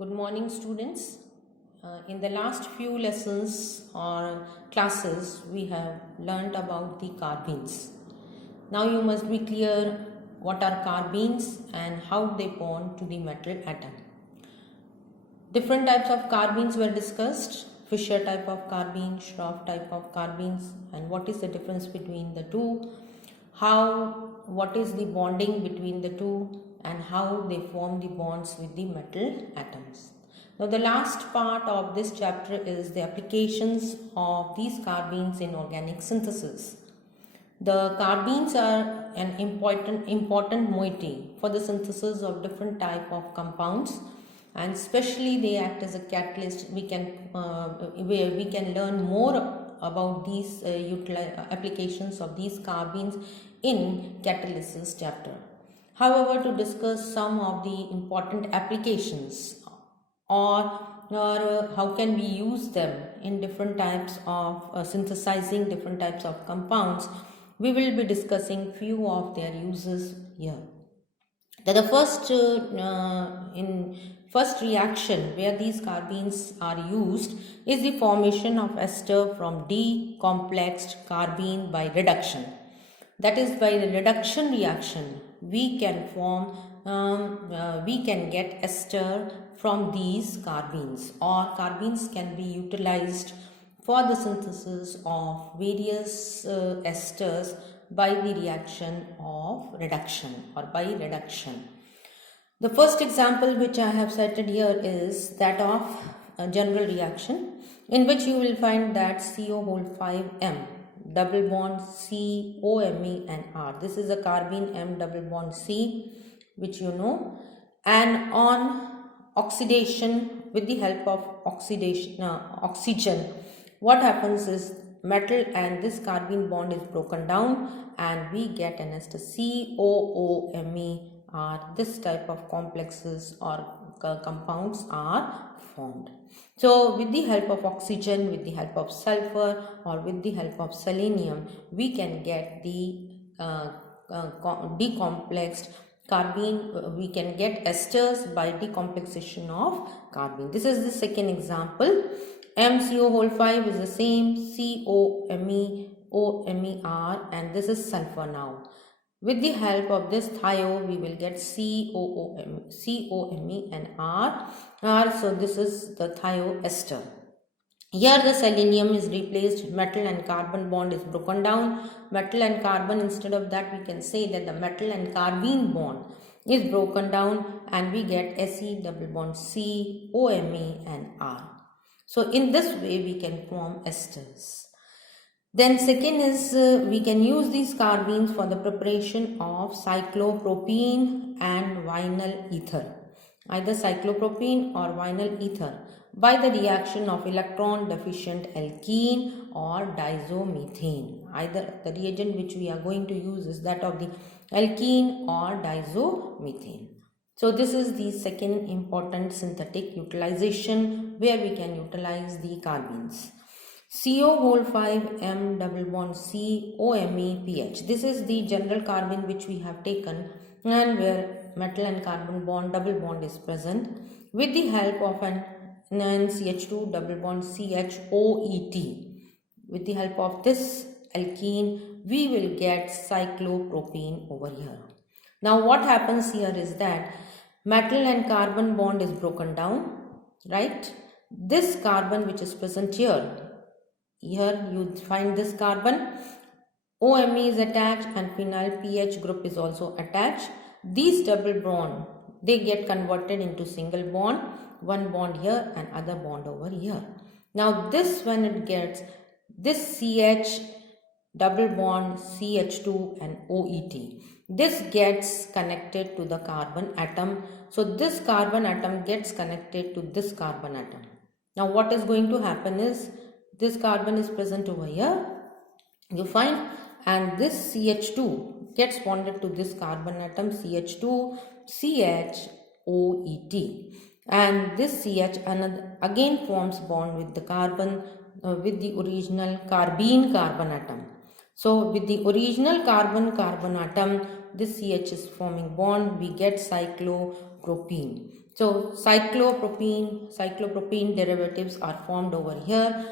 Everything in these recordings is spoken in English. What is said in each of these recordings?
Good morning, students. In the last few lessons or classes, we have learnt about the carbenes. Now you must be clear what are carbenes and how they bond to the metal atom. Different types of carbenes were discussed. Fisher type of carbene, Schroff type of carbenes, and what is the difference between the two, what is the bonding between the two, and how they form the bonds with the metal atoms. Now the last part of this chapter is the applications of these carbenes in organic synthesis. The carbenes are an important moiety for the synthesis of different type of compounds, and especially they act as a catalyst. We can learn more about these applications of these carbenes in catalysis chapter. However, to discuss some of the important applications or how can we use them in different types of synthesizing different types of compounds, we will be discussing few of their uses here. The first reaction where these carbenes are used is the formation of ester from decomplexed carbene by reduction. That is, by the reduction reaction, we can get ester from these carbenes, or carbenes can be utilized for the synthesis of various esters by the reaction of reduction or by reduction. The first example which I have cited here is that of a general reaction in which you will find that CO5M double bond COMe and R. This is a carbene M double bond C, which you know, and on oxidation with the help of oxygen, what happens is metal and this carbene bond is broken down and we get an ester COOMe. This type of complexes or compounds are formed. So with the help of oxygen, with the help of sulfur, or with the help of selenium, we can get the decomplexed carbene. We can get esters by decomplexation of carbene. This is the second example. MCO5 is the same, COMe, OMeR, and this is sulfur now. With the help of this thio, we will get COMe and R. So this is the thio ester. Here the selenium is replaced, metal and carbon bond is broken down. Metal and carbon, instead of that we can say that the metal and carbene bond is broken down and we get Se double bond C, OMe and R. So in this way we can form esters. Then second is we can use these carbenes for the preparation of cyclopropene and vinyl ether, either cyclopropene or vinyl ether, by the reaction of electron deficient alkene or diazomethane. Either the reagent which we are going to use is that of the alkene or diazomethane. So this is the second important synthetic utilization where we can utilize the carbenes. CO5M double bond C OMe PH. This is the general carbene which we have taken and where metal and carbon bond double bond is present. With the help of an NCH2 double bond CHOET, with the help of this alkene, we will get cyclopropene over here. Now what happens here is that metal and carbon bond is broken down, right? This carbon which is present here you find this carbon, OMe is attached and phenyl PH group is also attached. These double bond, they get converted into single bond, one bond here and other bond over here. Now this, when it gets this CH double bond CH2 and OET, this gets connected to the carbon atom. So this carbon atom gets connected to this carbon atom. Now what is going to happen is this carbon is present over here, you find, and this CH2 gets bonded to this carbon atom CH2 CHOET, and this CH again forms bond with the carbon with the original carbene carbon atom. So with the original carbon atom, this CH is forming bond, we get cyclopropene. So cyclopropene derivatives are formed over here,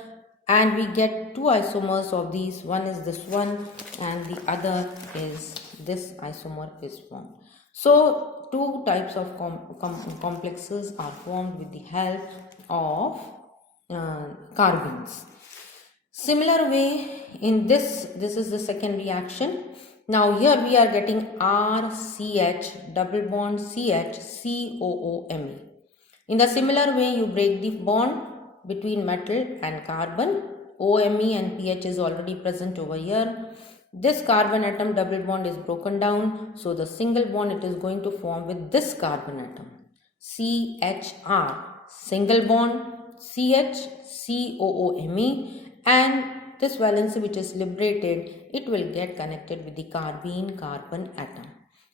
and we get two isomers of these. One is this one and the other is this isomer is formed. So two types of complexes are formed with the help of carbenes. Similar way in this is the second reaction. Now here we are getting RCH double bond CH COOMe. In the similar way, you break the bond between metal and carbon. OMe and pH is already present over here. This carbon atom double bond is broken down, so the single bond it is going to form with this carbon atom CHR, single bond CH COOMe, and this valency which is liberated, it will get connected with the carbene carbon atom.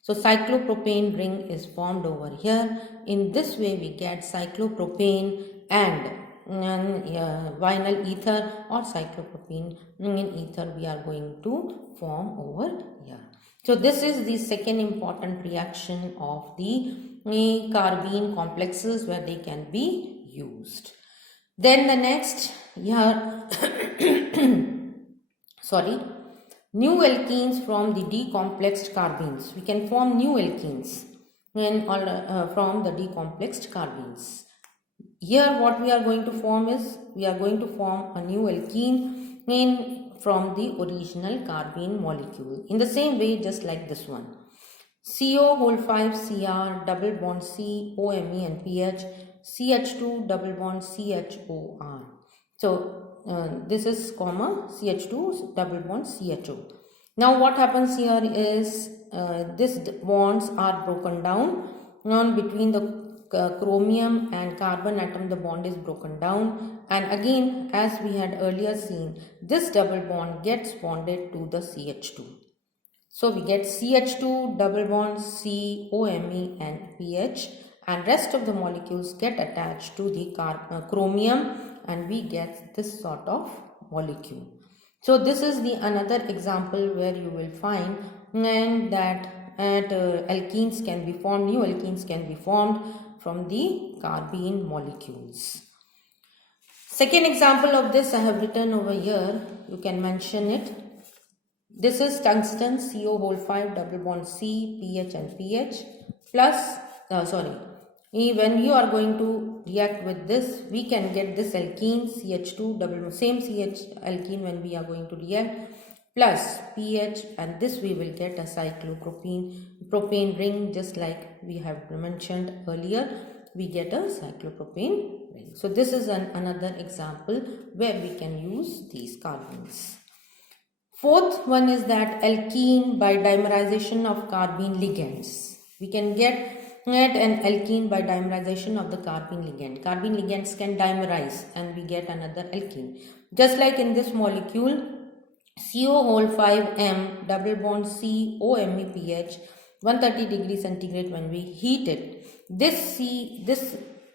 So cyclopropane ring is formed over here. In this way we get cyclopropane and vinyl ether or cyclopropene in ether we are going to form over here. So this is the second important reaction of the carbene complexes where they can be used. Then the next here new alkenes from the decomplexed carbenes. We can form new alkenes from the decomplexed carbenes. Here what we are going to form is, we are going to form a new alkene from the original carbene molecule. In the same way, just like this one. CO whole 5 Cr double bond C OMe and pH CH2 double bond CHOR. So this is comma CH2 double bond CHO. Now what happens here is these bonds are broken down between the chromium and carbon atom. The bond is broken down, and again as we had earlier seen, this double bond gets bonded to the CH2. So we get CH2 double bond C OMe and pH, and rest of the molecules get attached to the chromium, and we get this sort of molecule. So this is the another example where you will find that alkenes can be formed, new alkenes can be formed from the carbene molecules. Second example of this I have written over here, you can mention it. This is tungsten CO whole 5 double bond C pH and pH plus when you are going to react with this, we can get this alkene CH2 double same CH alkene when we are going to react plus pH, and this we will get a cyclopropane ring, just like we have mentioned earlier, we get a cyclopropane ring. So this is another example where we can use these carbenes. Fourth one is that alkene by dimerization of carbene ligands. We can get an alkene by dimerization of the carbene ligand. Carbene ligands can dimerize and we get another alkene. Just like in this molecule, CO whole 5M double bond C OMe pH 130 degrees centigrade, when we heat it, this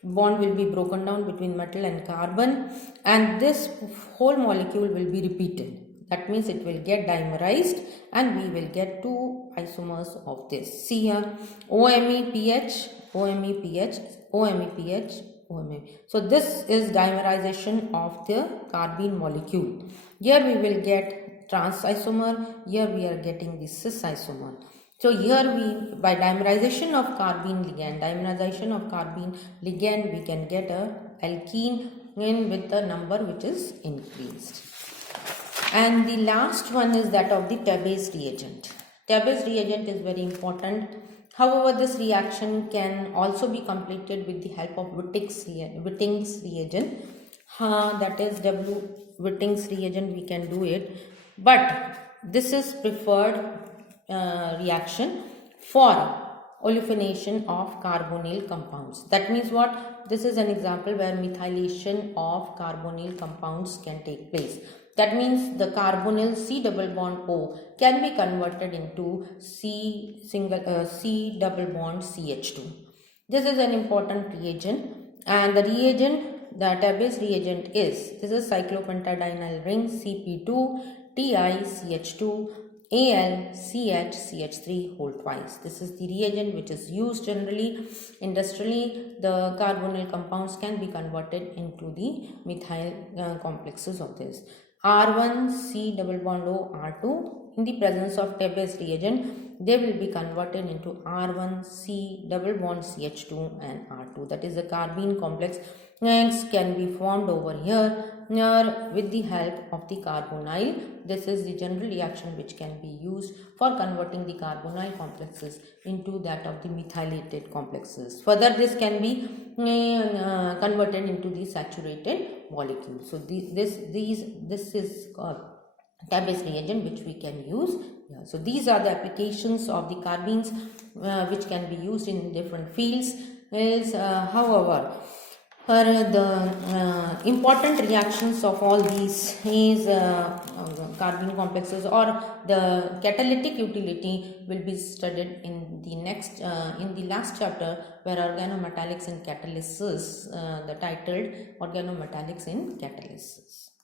bond will be broken down between metal and carbon, and this whole molecule will be repeated. That means it will get dimerized and we will get two isomers of this. See here, OMe pH, OMe pH, OMe pH, OMe. So this is dimerization of the carbene molecule. Here we will get trans isomer, here we are getting the cis isomer. So here we, by dimerization of carbene ligand, we can get a alkene with the number which is increased. And the last one is that of the Tabbe's reagent. Tabbe's reagent is very important. However, this reaction can also be completed with the help of Witting's reagent. That is Witting's reagent, we can do it. But this is preferred reaction for olefination of carbonyl compounds. That means what? This is an example where methylation of carbonyl compounds can take place. That means the carbonyl C double bond O can be converted into C double bond CH2. This is an important reagent, and the reagent, the Tabbe's reagent is, this is cyclopentadienyl ring CP2 TiCH2 AlCH3 whole twice. This is the reagent which is used generally industrially. The carbonyl compounds can be converted into the methyl complexes of this. R1C double bond O R2. In the presence of Tabes reagent, they will be converted into R1C double bond CH2 and R2. That is the carbene complex can be formed over here with the help of the carbonyl. This is the general reaction which can be used for converting the carbonyl complexes into that of the methylated complexes. Further, this can be converted into the saturated molecule. So this is Tabes reagent which we can use. Yeah. So these are the applications of the carbenes which can be used in different fields. However, the important reactions of all these is carbene complexes or the catalytic utility will be studied in the next in the last chapter, where organometallics in catalysis, the titled organometallics in catalysis.